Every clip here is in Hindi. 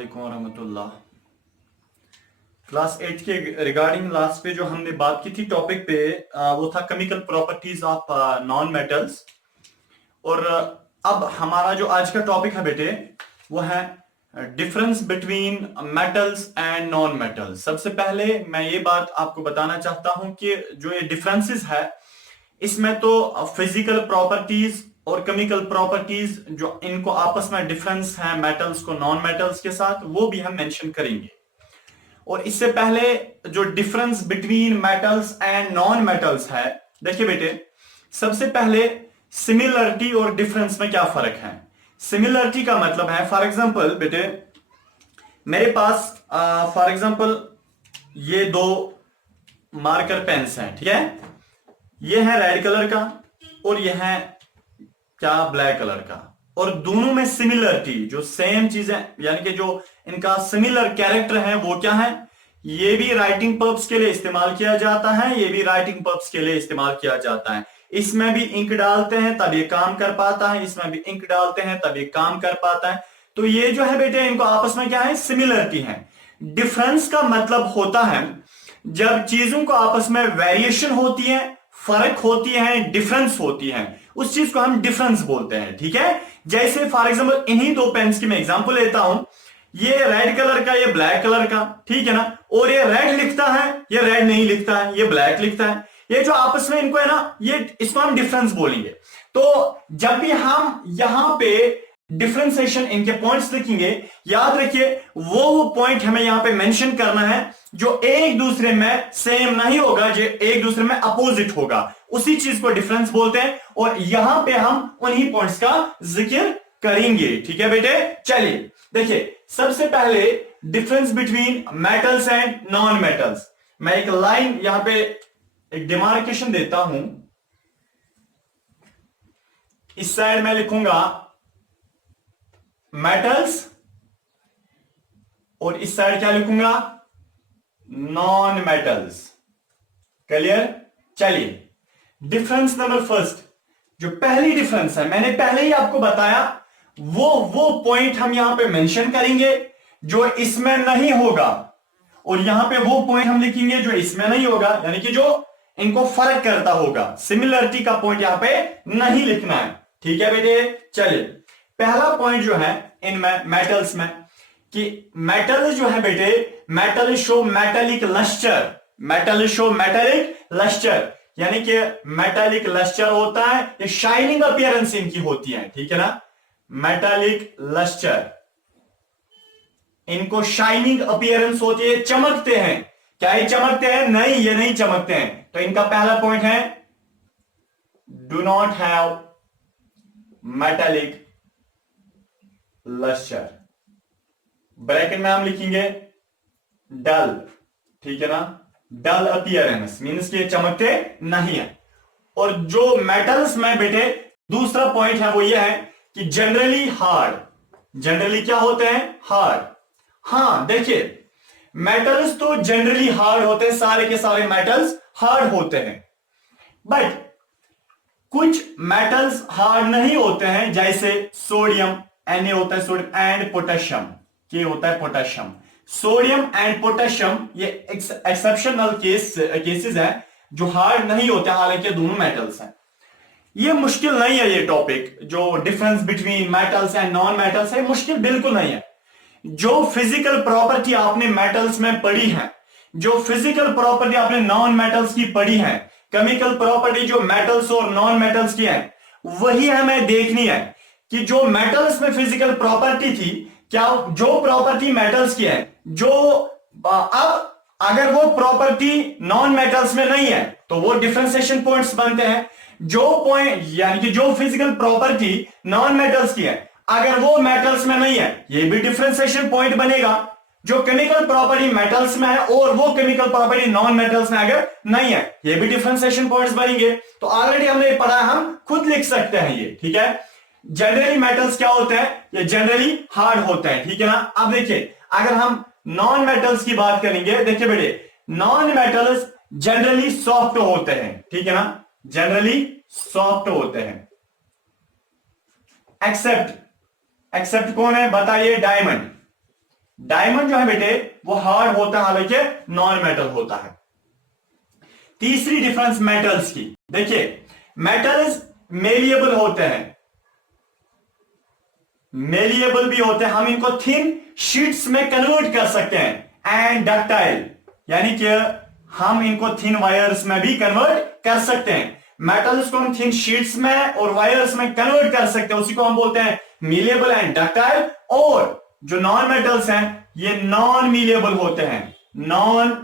वालेकुम रहमतुल्लाह। क्लास 8 के रिगार्डिंग लास्ट पे जो हमने बात की थी टॉपिक पे वो था chemical properties of non metals. और अब हमारा जो आज का टॉपिक है बेटे वो है difference between metals and non metals. सबसे पहले मैं ये बात आपको बताना चाहता हूं कि जो ये डिफरेंसेस है इसमें तो फिजिकल प्रॉपर्टीज और केमिकल प्रॉपर्टीज जो इनको आपस में डिफरेंस है मेटल्स को नॉन मेटल्स के साथ वो भी हम मेंशन करेंगे। और इससे पहले जो difference between metals and non metals है, देखिए बेटे सबसे पहले सिमिलरिटी और डिफरेंस में क्या फर्क है। सिमिलरिटी का मतलब है फॉर एग्जांपल बेटे मेरे पास फॉर एग्जांपल ये दो मार्कर पेन्स हैं, ठीक है। ये है रेड कलर का और ये है क्या ब्लैक कलर का, और दोनों में सिमिलरिटी जो सेम चीजें यानी कि जो इनका सिमिलर कैरेक्टर है वो क्या है। ये भी राइटिंग पर्पस के लिए इस्तेमाल किया जाता है, ये भी राइटिंग पर्पस के लिए इस्तेमाल किया जाता है। इसमें भी इंक डालते हैं तब ये काम कर पाता है, इसमें भी इंक डालते हैं तब ये काम कर पाता है। तो ये जो है बेटे इनको आपस में क्या है, सिमिलरिटी है। डिफरेंस का मतलब होता है जब चीजों को आपस में वेरिएशन होती है, फर्क होती है, डिफरेंस होती है, उस चीज को हम डिफरेंस बोलते हैं, ठीक है। जैसे फॉर एग्जांपल इन्हीं दो पेन्स की मैं एग्जांपल लेता हूं, ये रेड कलर का, ये ब्लैक कलर का, ठीक है ना। और ये रेड लिखता है, ये रेड नहीं लिखता है, ये ब्लैक लिखता है। ये जो आपस में इनको है ना, ये इसको हम डिफरेंस बोलेंगे। तो जब भी हम यहां पे डिफरेंशिएशन इनके पॉइंट्स लिखेंगे, याद रखिए वो पॉइंट हमें यहां पे मेंशन करना है जो एक दूसरे में सेम नहीं होगा, जो एक दूसरे में अपोजिट होगा, उसी चीज को डिफरेंस बोलते हैं। और यहां पे हम उन्हीं पॉइंट्स का जिक्र करेंगे, ठीक है बेटे। चलिए देखिए सबसे पहले difference between metals and non metals. मैं एक लाइन यहां पे एक डिमार्केशन देता हूं, इस साइड में लिखूंगा मेटल्स और इस साइड क्या लिखूंगा, नॉन मेटल्स। क्लियर। चलिए डिफरेंस नंबर फर्स्ट, जो पहली डिफरेंस है मैंने पहले ही आपको बताया, वो पॉइंट हम यहां पे मेंशन करेंगे जो इसमें नहीं होगा, और यहां पे वो पॉइंट हम लिखेंगे जो इसमें नहीं होगा, यानी कि जो इनको फर्क करता होगा। सिमिलरिटी का पॉइंट यहां पे नहीं लिखना है, ठीक है बेटे। चलिए पहला पॉइंट जो है इनमें मेटल्स में कि मेटल जो है बेटे, metal show metallic lustre, metal show metallic lustre, यानी कि मेटेलिक लस्टर होता है, ये शाइनिंग अपीयरेंस इनकी होती है, ठीक है ना। मेटेलिक लस्टर, इनको शाइनिंग अपीयरेंस होती है, चमकते हैं। क्या ये चमकते हैं? नहीं, ये नहीं चमकते हैं। तो इनका पहला पॉइंट है do not have metallic lustre. Bracket में हम लिखेंगे डल, ठीक है ना। डल अपीयरेंस मीन्स कि ये चमकते नहीं है। और जो मेटल्स में बेटे दूसरा पॉइंट है वो ये है कि जनरली हार्ड। जनरली क्या होते हैं? हार्ड। हां देखिए मेटल्स तो जनरली हार्ड होते हैं, सारे के सारे मेटल्स हार्ड होते हैं, बट कुछ मेटल्स हार्ड नहीं होते हैं, जैसे सोडियम, Na होता है सोडियम, एंड पोटेशियम, के होता है पोटेशियम। सोडियम एंड पोटेशियम ये एक्सेप्शनल केसेस हैं जो हार्ड नहीं होते, हालांकि दोनों मेटल्स हैं। ये मुश्किल नहीं है, ये टॉपिक जो difference between metals and non metals है, मुश्किल बिल्कुल नहीं है। जो फिजिकल प्रॉपर्टी आपने मेटल्स में पढ़ी है, जो फिजिकल प्रॉपर्टी आपने नॉन मेटल्स की पढ़ी है, केमिकल प्रॉपर्टी जो मेटल्स और नॉन मेटल्स की है, वही हमें देखनी है कि जो मेटल्स में फिजिकल प्रॉपर्टी थी, क्या जो प्रॉपर्टी मेटल्स की है, जो अब अगर वो प्रॉपर्टी नॉन मेटल्स में नहीं है तो वो डिफरेंशिएशन पॉइंट्स बनते हैं। जो पॉइंट यानी कि जो फिजिकल प्रॉपर्टी नॉन मेटल्स की है, अगर वो मेटल्स में नहीं है, ये भी डिफरेंशिएशन पॉइंट बनेगा। जो केमिकल प्रॉपर्टी मेटल्स में है और वो केमिकल प्रॉपर्टी नॉन मेटल्स में अगर नहीं है, ये भी डिफरेंशिएशन पॉइंट्स बनेंगे। तो ऑलरेडी हमने पढ़ा, हम खुद लिख सकते हैं ये, ठीक है। जनरली मेटल्स क्या होते हैं? ये जनरली हार्ड होते हैं, ठीक है ना। अब देखिए अगर हम नॉन मेटल्स की बात करेंगे, देखिए बेटे नॉन मेटल्स जनरली सॉफ्ट होते हैं, ठीक है ना, जनरली सॉफ्ट होते हैं। एक्सेप्ट, एक्सेप्ट कौन है बताइए? डायमंड। डायमंड जो है बेटे वो हार्ड होता है, हालांकि नॉन मेटल होता है। तीसरी डिफरेंस मेटल्स की देखिए, मेटल्स मेलिएबल होते हैं, मेलिएबल भी होते हैं, हम इनको थिन शीट्स में कन्वर्ट कर सकते हैं। एंड डक्टाइल, यानी कि हम इनको थिन वायर्स में भी कन्वर्ट कर सकते हैं। मेटल्स को हम थिन शीट्स में और वायर्स में कन्वर्ट कर सकते हैं, उसी को हम बोलते हैं मीलिएबल एंड डक्टाइल। और जो नॉन मेटल्स हैं ये नॉन मीलिएबल होते हैं, नॉन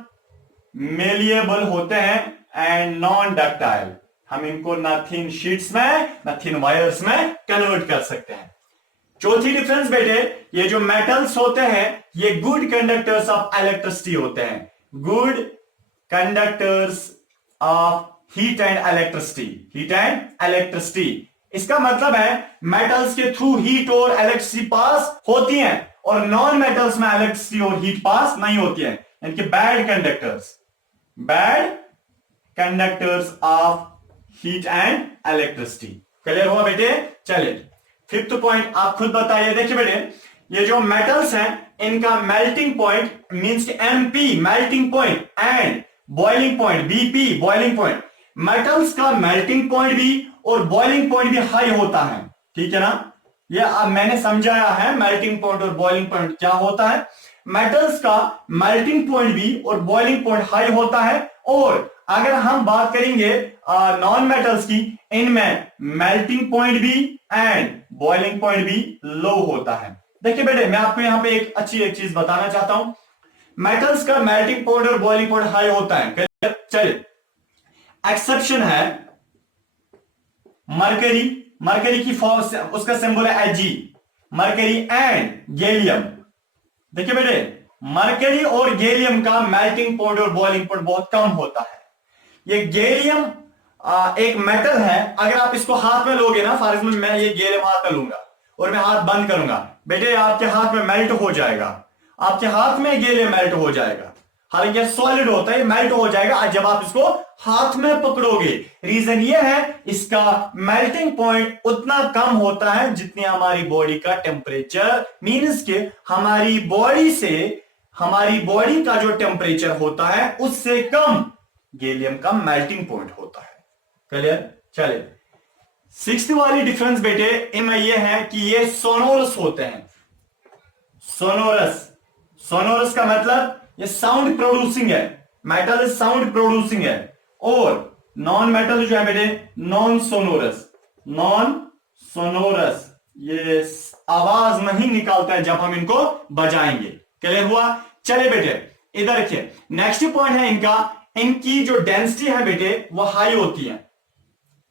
मेलिएबल होते हैं एंड नॉन डक्टाइल। हम इनको ना थिन शीट्स में ना थिन वायर्स में कन्वर्ट कर सकते हैं। चौथी डिफरेंस बेटे, ये जो मेटल्स होते हैं ये गुड कंडक्टर्स ऑफ इलेक्ट्रिसिटी होते हैं, good conductors of heat and electricity, heat and electricity. इसका मतलब है मेटल्स के थ्रू हीट और इलेक्ट्रिसिटी पास होती है और नॉन मेटल्स में इलेक्ट्रिसिटी और हीट पास नहीं होती है, यानी कि bad conductors, bad conductors of heat and electricity. Clear हुआ बेटे? चलिए फिफ्थ पॉइंट आप खुद बताइए। देखिए बेटे, ये जो मेटल्स हैं इनका melting point means MP melting point and boiling point BP boiling point. Metals का मेल्टिंग पॉइंट भी और बॉइलिंग पॉइंट भी हाई होता है, ठीक है ना? ये अब मैंने समझाया है मेल्टिंग पॉइंट और बॉइलिंग पॉइंट क्या होता है। मेटल्स का मेल्टिंग पॉइंट भी और बॉइलिंग पॉइंट हाई होता है, और अगर हम बात करेंगे नॉन मेटल्स की, इनमें मेल्टिंग पॉइंट भी एंड बॉइलिंग पॉइंट भी लो होता है। देखिए बेटे, मैं आपको यहां पे एक चीज बताना चाहता हूं। मेटल्स का मेल्टिंग पॉइंट और बॉइलिंग पॉइंट हाई होता है, चलिए एक्सेप्शन है मरकरी, मरकरी की उसका सिंबल है Ag, मरकरी एंड गैलियम। देखिए बेटे, मरकरी और गैलियम का मेल्टिंग पॉइंट और बॉइलिंग पॉइंट बहुत कम होता है। ये गैलियम एक मेटल है, अगर आप इसको हाथ में लोगे ना, फॉर एग्जाम्पल मैं ये गैलियम हाथ में लूंगा और मैं हाथ बंद करूंगा, बेटे आपके हाथ में मेल्ट हो जाएगा, आपके हाथ में गैलियम मेल्ट हो जाएगा। हालांकि सॉलिड होता है, मेल्ट हो जाएगा जब आप इसको हाथ में पकड़ोगे। रीजन ये है इसका मेल्टिंग पॉइंट उतना कम होता है जितनी हमारी बॉडी का टेम्परेचर, मींस के हमारी बॉडी से, हमारी बॉडी का जो टेम्परेचर होता है उससे कम गैलियम का मेल्टिंग पॉइंट होता है। क्लियर? चले सिक्स्थ वाली डिफरेंस बेटे इनमें यह है कि ये सोनोरस होते हैं। सोनोरस, सोनोरस का मतलब ये साउंड प्रोड्यूसिंग है, मेटल इज साउंड प्रोड्यूसिंग है। और नॉन मेटल जो है बेटे नॉन सोनोरस, नॉन सोनोरस ये आवाज नहीं निकालता है जब हम इनको बजाएंगे। क्लियर हुआ? चले बेटे इधर देखिए, नेक्स्ट पॉइंट है इनका, इनकी जो डेंसिटी है बेटे वो हाई होती है,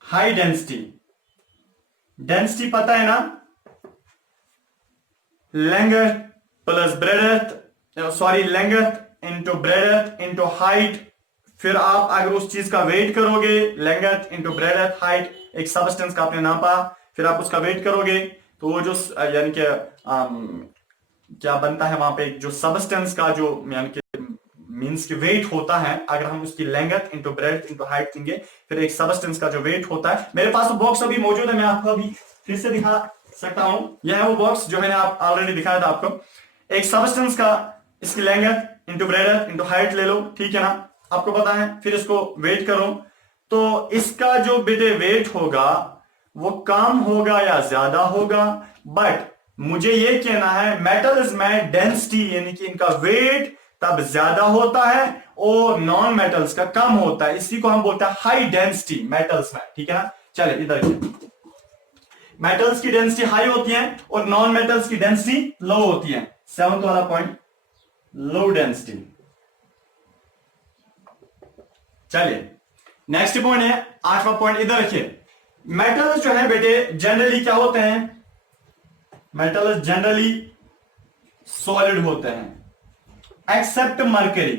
हाई डेंसिटी। डेंसिटी पता है ना, length plus breadth, sorry length into breadth into height. फिर आप अगर उस चीज का वेट करोगे, लेंथ इंटू ब्रेडथ हाइट, एक सबस्टेंस का आपने नापा, फिर आप उसका वेट करोगे तो वो जो यानी कि क्या बनता है वहां पे, जो सबस्टेंस का जो यानी कि मींस की वेट होता है, अगर हम उसकी length into breadth into height देंगे, फिर एक सबस्टेंस का जो वेट होता है। मेरे पास वो बॉक्स अभी मौजूद है, मैं आपको अभी फिर से दिखा सकता हूं। यह है वो बॉक्स जो मैंने आप ऑलरेडी दिखाया था आपको। एक सबस्टेंस का इसकी length into breadth into height ले लो, ठीक है ना, आपको पता है। फिर इसको वेट करो तो इसका जो बेटे वेट होगा वो कम होगा या ज्यादा होगा, बट मुझे ये कहना है मेटल्स में डेंसिटी यानी कि इनका वेट तब ज्यादा होता है और नॉन मेटल्स का कम होता है। इसी को हम बोलते हैं हाई डेंसिटी मेटल्स में, ठीक है ना। चले इधर मेटल्स की डेंसिटी हाई होती है और नॉन मेटल्स की डेंसिटी लो होती है। सेवंथ वाला पॉइंट, लो डेंसिटी। चलिए नेक्स्ट पॉइंट है आठवां पॉइंट, इधर रखिए। मेटल्स जो है बेटे जनरली क्या होते हैं, मेटल्स जनरली सॉलिड होते हैं एक्सेप्ट मरकरी।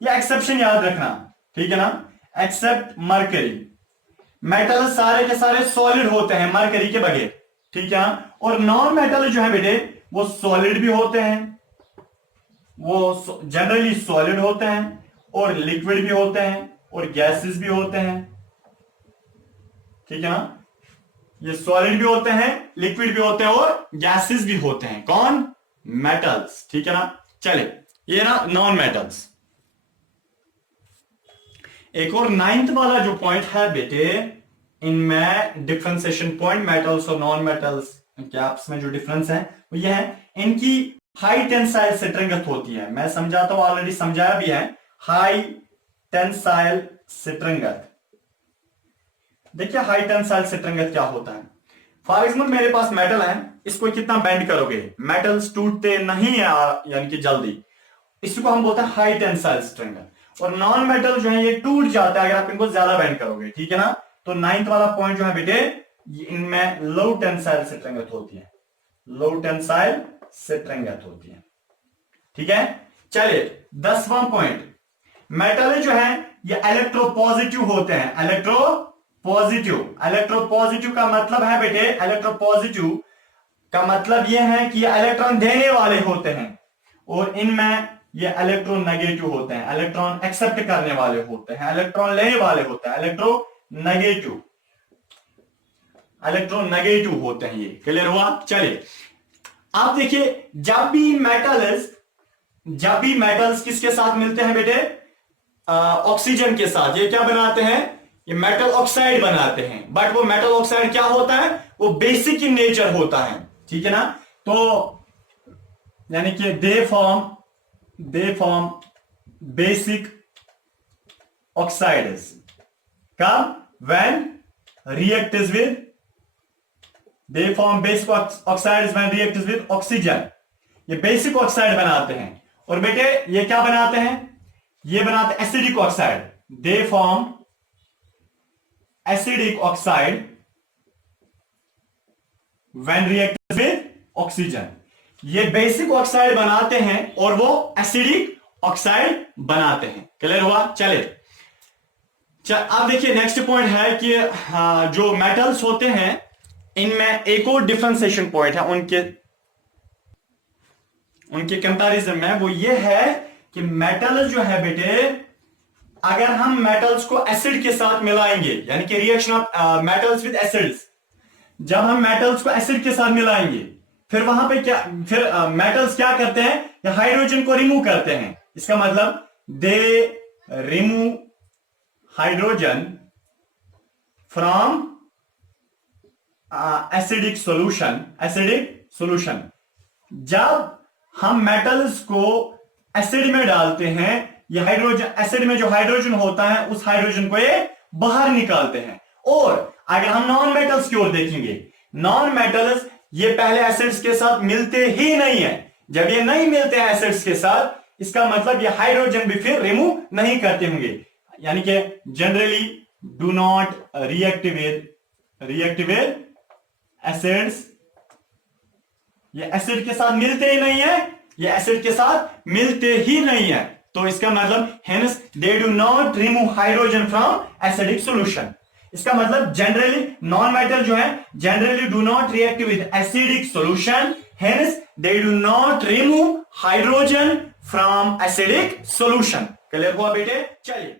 ये एक्सेप्शन याद रखना, ठीक है ना, एक्सेप्ट मरकरी। मेटल सारे के सारे सॉलिड होते हैं मरकरी के बगैर, ठीक है ना। और नॉन मेटल जो है बेटे वो सॉलिड भी होते हैं, वो जनरली सॉलिड होते हैं और लिक्विड भी होते हैं और गैसेस भी होते हैं, ठीक है ना। ये सॉलिड भी होते हैं, लिक्विड भी होते हैं और गैसेस भी होते हैं। कौन? मेटल्स, ठीक है ना। चले, ये ना नॉन मेटल्स। एक और 9th वाला जो पॉइंट है बेटे, इनमें डिफरेंशिएशन पॉइंट मेटल्स और नॉन मेटल्स के आपस में जो डिफरेंस है वो ये है, इनकी हाई टेंसाइल स्ट्रेंथ होती है। मैं समझाता हूं, ऑलरेडी समझाया भी है। हाई टेंसाइल स्ट्रेंथ, देखिए हाई टेंसाइल स्ट्रेंथ क्या होता है। फॉर एग्जाम्पल मेरे पास मेटल है, इसको कितना बेंड करोगे, मेटल्स टूटते नहीं है यानी कि जल्दी, इसको हम बोलते हैं हाई टेंसाइल स्ट्रेंथ। और नॉन मेटल जो है ये टूट जाता है अगर आप इनको ज्यादा बेंड करोगे, ठीक है ना। तो 9th वाला पॉइंट जो है बेटे, इनमें लो टेंसाइल स्ट्रेंथ होती है, लो टेंसाइल स्ट्रेंथ होती है, ठीक है। चलिए 10वां पॉइंट, मेटल जो है ये इलेक्ट्रोपॉजिटिव होते हैं। इलेक्ट्रोपॉजिटिव का मतलब है बेटे, इलेक्ट्रोपॉजिटिव का मतलब ये है कि ये इलेक्ट्रॉन देने वाले होते हैं, और इनमें ये इलेक्ट्रोनेगेटिव होते हैं, इलेक्ट्रॉन एक्सेप्ट करने वाले होते हैं, इलेक्ट्रॉन लेने वाले होते हैं, इलेक्ट्रोनेगेटिव होते हैं। ये क्लियर हुआ। चलिए आप देखिए, जब भी मेटल्स किसके साथ मिलते हैं बेटे, ऑक्सीजन के साथ, ये क्या बनाते हैं, ये मेटल ऑक्साइड बनाते हैं। बट वो मेटल ऑक्साइड क्या होता है, वो बेसिक इन नेचर होता है, ठीक है ना। तो यानी कि दे फॉर्म बेसिक ऑक्साइड्स कब, when reacts with, they form basic oxides when reacts with oxygen। ये बेसिक ऑक्साइड बनाते हैं। और बेटे ये क्या बनाते हैं, ये बनाते हैं acidic oxide. They form acidic oxide when reacts with oxygen। ये बेसिक ऑक्साइड बनाते हैं और वो एसिडिक ऑक्साइड बनाते हैं। क्लियर हुआ। चले अब देखिए नेक्स्ट पॉइंट है कि जो मेटल्स होते हैं इनमें एक और डिफरेंशिएशन पॉइंट है उनके कंपैरिजन में, वो ये है कि मेटल जो है बेटे, अगर हम मेटल्स को एसिड के साथ मिलाएंगे, यानी कि reaction of metals with acids, जब हम मेटल्स को एसिड के साथ मिलाएंगे, फिर वहां पे क्या, फिर मेटल्स क्या करते हैं, हाइड्रोजन को रिमूव करते हैं। इसका मतलब they remove hydrogen from acidic solution. जब हम मेटल्स को एसिड में डालते हैं, ये हाइड्रोजन, एसिड में जो हाइड्रोजन होता है उस हाइड्रोजन को ये बाहर निकालते हैं। और अगर हम नॉन मेटल्स की ओर देखेंगे, नॉन मेटल्स ये पहले एसिड्स के साथ मिलते ही नहीं है। जब ये नहीं मिलते हैं एसिड्स के साथ, इसका मतलब ये हाइड्रोजन भी फिर रिमूव नहीं करते होंगे, यानी कि generally do not react with acids. ये एसिड के साथ मिलते ही नहीं है, ये एसिड के साथ मिलते ही नहीं है। तो इसका मतलब hence they do not remove hydrogen from acidic solution. इसका मतलब जनरली नॉन मेटल जो है generally do not react with acidic solution, hence they do not remove hydrogen from acidic solution. Clear हुआ बेटे। चलिए